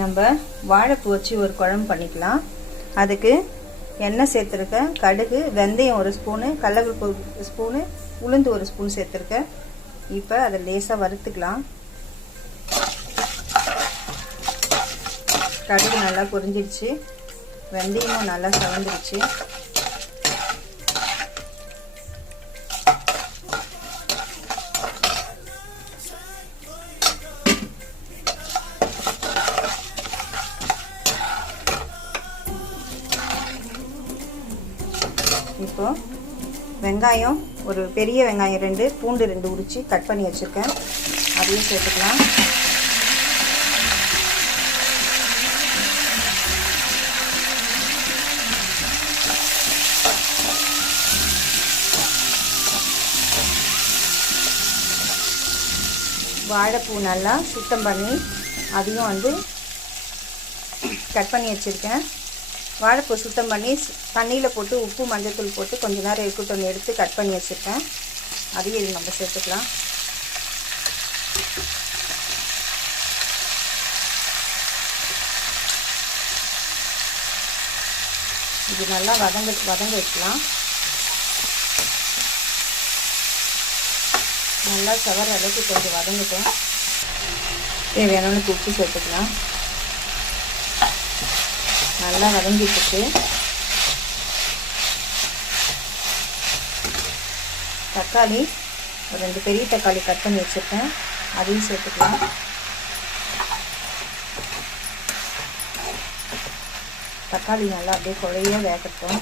நம்ம வாழைப்பூ வச்சு ஒரு குழம்பு பண்ணிக்கலாம். அதுக்கு எண்ணெய் சேர்த்துருக்கேன், கடுகு, வெந்தயம் 1 ஸ்பூனு, கடலைப்பருப்பு 1 ஸ்பூனு, உளுந்து 1 ஸ்பூன் சேர்த்துருக்கேன். இப்போ அதை லேசாக வறுத்துக்கலாம். கடுகு நல்லா பொரிஞ்சிடுச்சு, வெந்தயமும் நல்லா சவந்துடுச்சு. இப்போ வெங்காயம், ஒரு பெரிய வெங்காயம் 2, பூண்டு 2 உரித்து கட் பண்ணி வச்சுருக்கேன், அதையும் சேர்த்துக்கலாம். வாழைப்பூ நல்லா சுத்தம் பண்ணி அதையும் கட் பண்ணி வச்சுருக்கேன். வாழைப்பூ சுத்தம் பண்ணி தண்ணியில் போட்டு உப்பு மஞ்சத்தூள் போட்டு கொஞ்ச நேரம் இருக்கட்டும் எடுத்து கட் பண்ணி வச்சுருக்கேன். அதையும் இது நம்ம சேர்த்துக்கலாம். இது நல்லா வதங்க வைக்கலாம். நல்லா செவர அளவுக்கு கொஞ்சம் வதங்கிட்டோம். தேவையான உப்பு சேர்த்துக்கலாம். நல்லா வதங்கிட்டு தக்காளி, ஒரு 2 பெரிய தக்காளி கட் பண்ணி வச்சுருக்கேன், அதையும் சேர்த்துக்கலாம். தக்காளி நல்லா அப்படியே குழைய வேகட்டும்.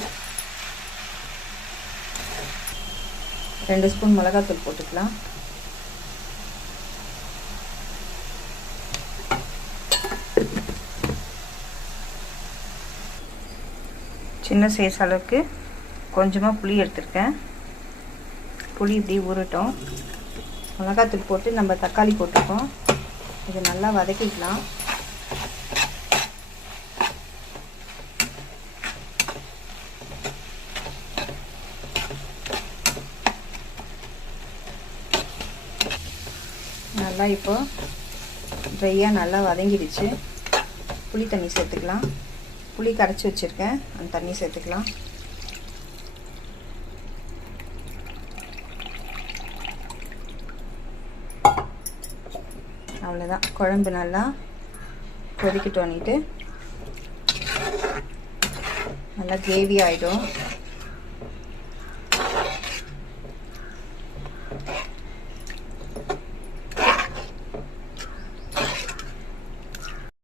2 ஸ்பூன் மிளகாத்தூள் போட்டுக்கலாம். சின்ன சைஸ் அளவுக்கு கொஞ்சமாக புளி எடுத்துருக்கேன். புளி இப்படி ஊறட்டும். மிளகாத்தூள் போட்டு நம்ம தக்காளி போட்டுருக்கோம், இது நல்லா வதக்கிக்கலாம். நல்லா இப்போ ட்ரையாக நல்லா வதங்கிடுச்சு. புளி தண்ணி சேர்த்துக்கலாம். புளி கரைச்சி வச்சுருக்கேன், அந்த தண்ணி சேர்த்துக்கலாம். அவ்வளோதான், குழம்பு நல்லா கொதிக்கிட்டோன்னிட்டு நல்லா கிரேவி ஆகிடும்.